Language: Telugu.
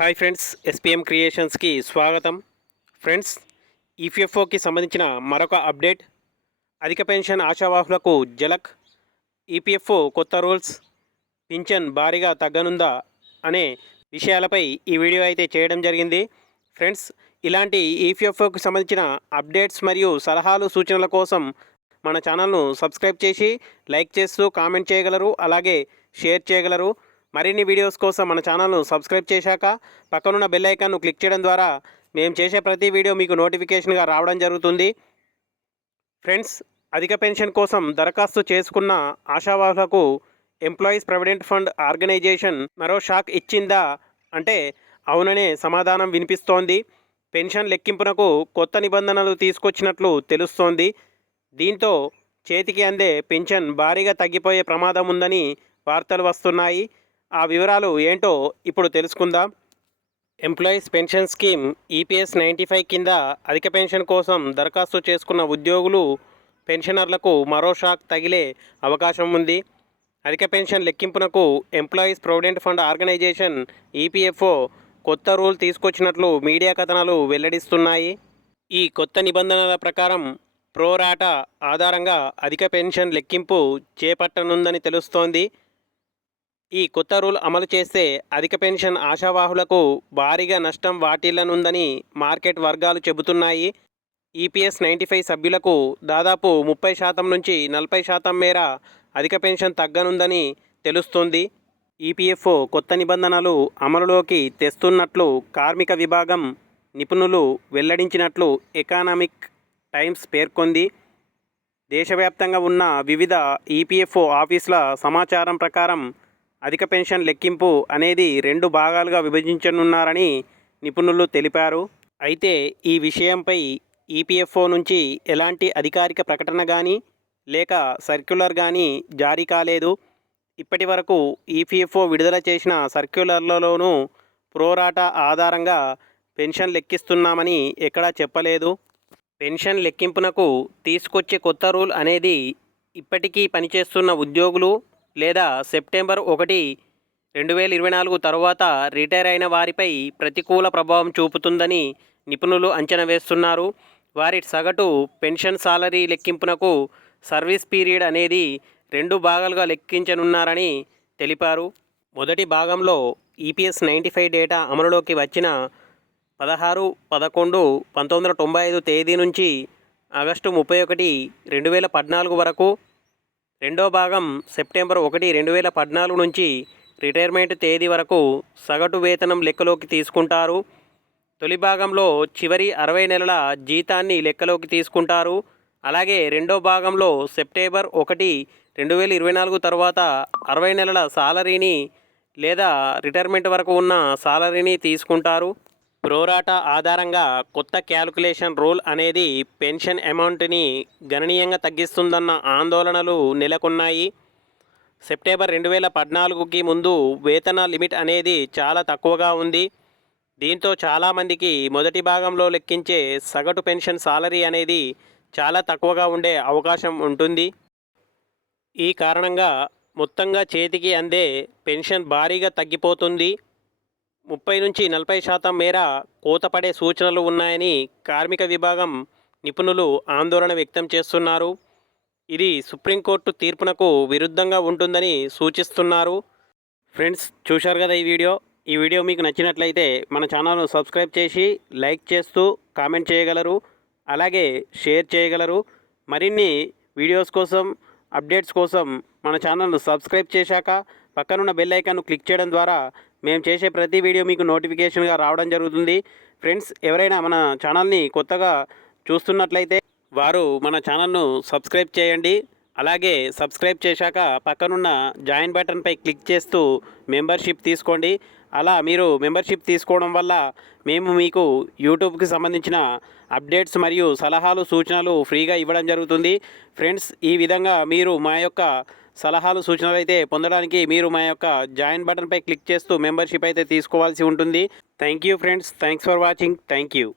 హాయ్ ఫ్రెండ్స్, ఎస్పీఎం క్రియేషన్స్కి స్వాగతం. ఫ్రెండ్స్, ఈపీఎఫ్ఓకి సంబంధించిన మరొక అప్డేట్. అధిక పెన్షన్ ఆశావాహులకు జలక్. ఈపీఎఫ్ఓ కొత్త రూల్స్, పింఛన్ భారీగా తగ్గనుందా అనే విషయాలపై ఈ వీడియో అయితే చేయడం జరిగింది. ఫ్రెండ్స్, ఇలాంటి ఈపీఎఫ్ఓకి సంబంధించిన అప్డేట్స్ మరియు సలహాలు సూచనల కోసం మన ఛానల్ను సబ్స్క్రైబ్ చేసి లైక్ చేస్తూ కామెంట్ చేయగలరు, అలాగే షేర్ చేయగలరు. మరిన్ని వీడియోస్ కోసం మన ఛానల్ను సబ్స్క్రైబ్ చేశాక పక్కనున్న బెల్ ఐకాన్ను క్లిక్ చేయడం ద్వారా మేము చేసే ప్రతి వీడియో మీకు నోటిఫికేషన్గా రావడం జరుగుతుంది. ఫ్రెండ్స్, అధిక పెన్షన్ కోసం దరఖాస్తు చేసుకున్న ఆశావాహులకు ఎంప్లాయీస్ ప్రావిడెంట్ ఫండ్ ఆర్గనైజేషన్ మరో షాక్ ఇచ్చిందా అంటే అవుననే సమాధానం వినిపిస్తోంది. పెన్షన్ లెక్కింపునకు కొత్త నిబంధనలు తీసుకొచ్చినట్లు తెలుస్తోంది. దీంతో చేతికి అందే పెన్షన్ భారీగా తగ్గిపోయే ప్రమాదం ఉందని వార్తలు వస్తున్నాయి. ఆ వివరాలు ఏంటో ఇప్పుడు తెలుసుకుందాం. ఎంప్లాయీస్ పెన్షన్ స్కీమ్ ఈపీఎస్ 95 కింద అధిక పెన్షన్ కోసం దరఖాస్తు చేసుకున్న ఉద్యోగులు, పెన్షనర్లకు మరో షాక్ తగిలే అవకాశం ఉంది. అధిక పెన్షన్ లెక్కింపునకు employees provident fund organisation EPFO కొత్త రూల్ తీసుకొచ్చినట్లు మీడియా కథనాలు వెల్లడిస్తున్నాయి. ఈ కొత్త నిబంధనల ప్రకారం ప్రోరాటా ఆధారంగా అధిక పెన్షన్ లెక్కింపు చేపట్టనుందని తెలుస్తోంది. ఈ కొత్త రూల్ అమలు చేస్తే అధిక పెన్షన్ ఆశావాహులకు భారీగా నష్టం వాటిల్లనుందని మార్కెట్ వర్గాలు చెబుతున్నాయి. ఈపీఎస్ 95 సభ్యులకు దాదాపు 30% నుంచి 40% మేర అధిక పెన్షన్ తగ్గనుందని తెలుస్తుంది. ఈపీఎఫ్ఓ కొత్త నిబంధనలు అమలులోకి తెస్తున్నట్లు కార్మిక విభాగం నిపుణులు వెల్లడించినట్లు ఎకనామిక్ టైమ్స్ పేర్కొంది. దేశవ్యాప్తంగా ఉన్న వివిధ ఈపీఎఫ్ఓ ఆఫీసుల సమాచారం ప్రకారం అధిక పెన్షన్ లెక్కింపు అనేది 2 భాగాలుగా విభజించనున్నారని నిపుణులు తెలిపారు. అయితే ఈ విషయంపై ఈపీఎఫ్ఓ నుంచి ఎలాంటి అధికారిక ప్రకటన కానీ లేక సర్క్యులర్ కానీ జారీ కాలేదు. ఇప్పటి వరకు ఈపీఎఫ్ఓ విడుదల చేసిన సర్క్యులర్లలోనూ ప్రోరాటా ఆధారంగా పెన్షన్ లెక్కిస్తున్నామని ఎక్కడా చెప్పలేదు. పెన్షన్ లెక్కింపునకు తీసుకొచ్చే కొత్త రూల్ అనేది ఇప్పటికీ పనిచేస్తున్న ఉద్యోగులు లేదా సెప్టెంబర్ 1, 2024 తరువాత రిటైర్ అయిన వారిపై ప్రతికూల ప్రభావం చూపుతుందని నిపుణులు అంచనా వేస్తున్నారు. వారి సగటు పెన్షన్ సాలరీ లెక్కింపునకు సర్వీస్ పీరియడ్ అనేది 2 భాగాలుగా లెక్కించనున్నారని తెలిపారు. మొదటి భాగంలో ఈపీఎస్ 95 డేటా అమలులోకి వచ్చిన 16/11/1995 తేదీ నుంచి ఆగస్టు 31, 2014 వరకు, రెండో భాగం సెప్టెంబర్ 1, 2014 నుంచి రిటైర్మెంట్ తేదీ వరకు సగటు వేతనం లెక్కలోకి తీసుకుంటారు. తొలి భాగంలో చివరి 60 నెలల జీతాన్ని లెక్కలోకి తీసుకుంటారు. అలాగే రెండో భాగంలో సెప్టెంబర్ 1, 2024 తర్వాత 60 నెలల సాలరీని లేదా రిటైర్మెంట్ వరకు ఉన్న సాలరీని తీసుకుంటారు. ప్రోరాటా ఆధారంగా కొత్త క్యాలిక్యులేషన్ రూల్ అనేది పెన్షన్ అమౌంట్ని గణనీయంగా తగ్గిస్తుందన్న ఆందోళనలు నెలకొన్నాయి. సెప్టెంబర్ 2014కి ముందు వేతన లిమిట్ అనేది చాలా తక్కువగా ఉంది. దీంతో చాలామందికి మొదటి భాగంలో లెక్కించే సగటు పెన్షన్ సాలరీ అనేది చాలా తక్కువగా ఉండే అవకాశం ఉంటుంది. ఈ కారణంగా మొత్తంగా చేతికి అందే పెన్షన్ భారీగా తగ్గిపోతుంది. 30 నుంచి 40% మేర కోతపడే సూచనలు ఉన్నాయని కార్మిక విభాగం నిపుణులు ఆందోళన వ్యక్తం చేస్తున్నారు. ఇది సుప్రీంకోర్టు తీర్పునకు విరుద్ధంగా ఉంటుందని సూచిస్తున్నారు. ఫ్రెండ్స్, చూశారు కదా ఈ వీడియో మీకు నచ్చినట్లయితే మన ఛానల్ను సబ్స్క్రైబ్ చేసి లైక్ చేస్తూ కామెంట్ చేయగలరు, అలాగే షేర్ చేయగలరు. మరిన్ని వీడియోస్ కోసం, అప్డేట్స్ కోసం మన ఛానల్ను సబ్స్క్రైబ్ చేశాక పక్కనున్న బెల్ ఐకాన్ను క్లిక్ చేయడం ద్వారా మేము చేసే ప్రతి వీడియో మీకు నోటిఫికేషన్గా రావడం జరుగుతుంది. ఫ్రెండ్స్, ఎవరైనా మన ఛానల్ని కొత్తగా చూస్తున్నట్లయితే వారు మన ఛానల్ను సబ్స్క్రైబ్ చేయండి. అలాగే సబ్స్క్రైబ్ చేశాక పక్కనున్న జాయిన్ బటన్పై క్లిక్ చేస్తూ మెంబర్షిప్ తీసుకోండి. అలా మీరు మెంబర్షిప్ తీసుకోవడం వల్ల మేము మీకు యూట్యూబ్కి సంబంధించిన అప్డేట్స్ మరియు సలహాలు సూచనలు ఫ్రీగా ఇవ్వడం జరుగుతుంది. ఫ్రెండ్స్, ఈ విధంగా మీరు మా యొక్క సలహాలు సూచనలు అయితే పొందడానికి మీరు మా యొక్క జాయిన్ బటన్పై క్లిక్ చేస్తూ మెంబర్షిప్ అయితే తీసుకోవాల్సి ఉంటుంది. Thank you friends, thanks for watching. Thank you.